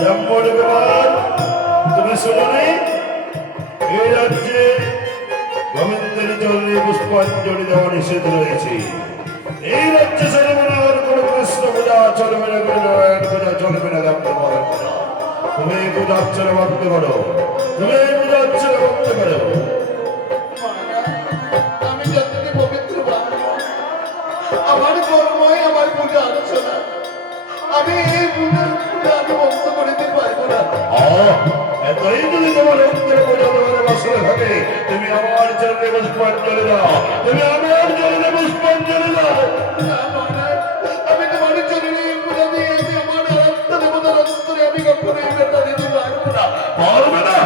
ব্রাহ্মণ কুমার, তুমি শুনোনি এই রাজ্যে গোবিন্দের চরণে পুষ্পাঞ্জলি দেওয়া নিষেধ রয়েছে। এই রাজ্যে চলবে না আর কোনো কৃষ্ণ পূজা চলবে না, কোনো নারায়ণ পূজা চলবে না, রামদেব পূজা। তুমি এই পূজা অর্চনা করতে পারো, তুমি এই পূজা অর্চনা করতে পারো। আমি যতদিন পবিত্র আমার কর্মই আমার পূজা অর্চনা, আমি এই পূজা আমি বন্ধ করে দিতে পারবো না। এতই যদি তোমার অন্তরে পূজা তোমার বাসনা থাকে, তুমি আমার চরণে পুষ্পাঞ্জলি দাও, তুমি আমার চরণে পুষ্পাঞ্জলি দাও। আমি তোমার চরণে পূজা দিয়ে আমি আমার আত্মা দেবতার অন্তরে আমি কখনো এই বেটা দিতে পারবো না। পারবে না?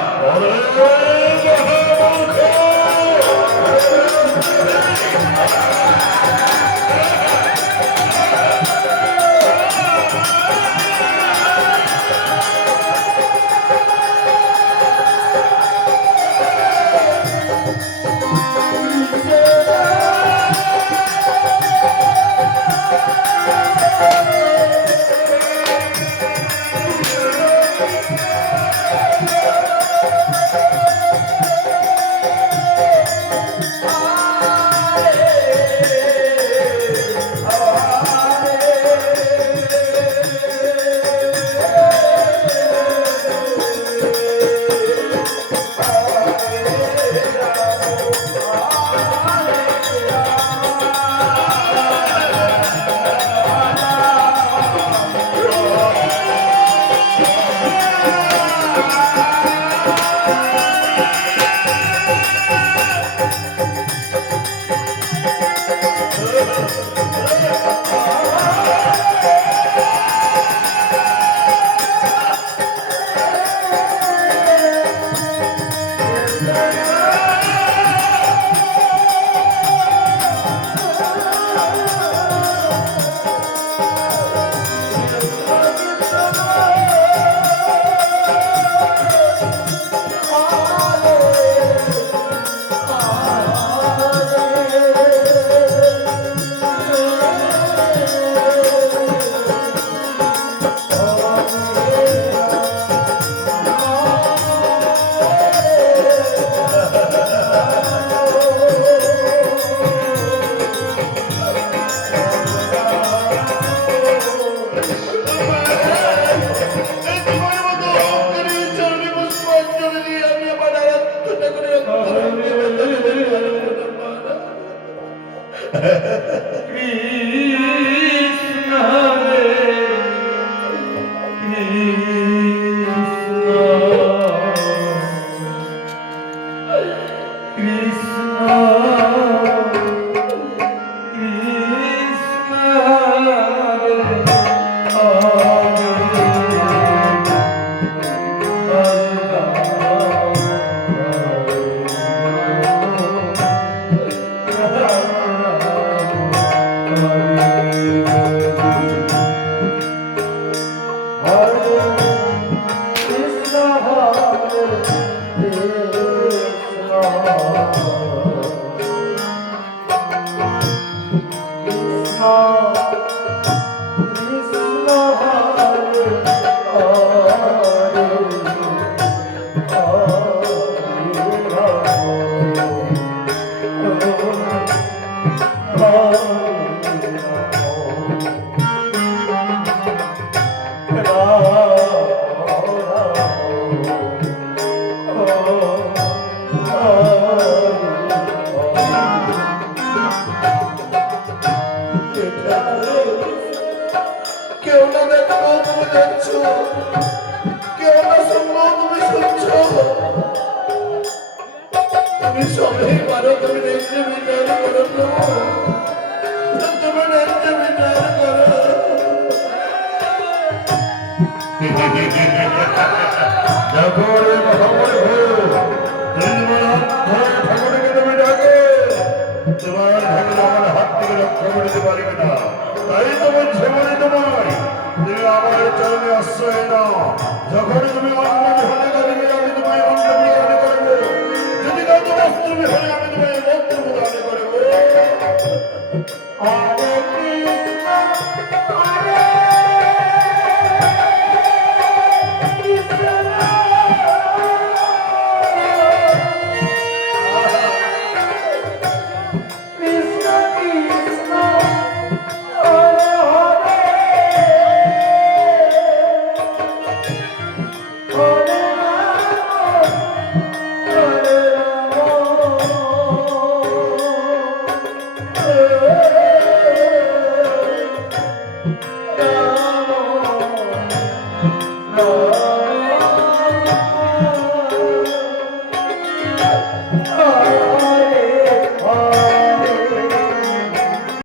না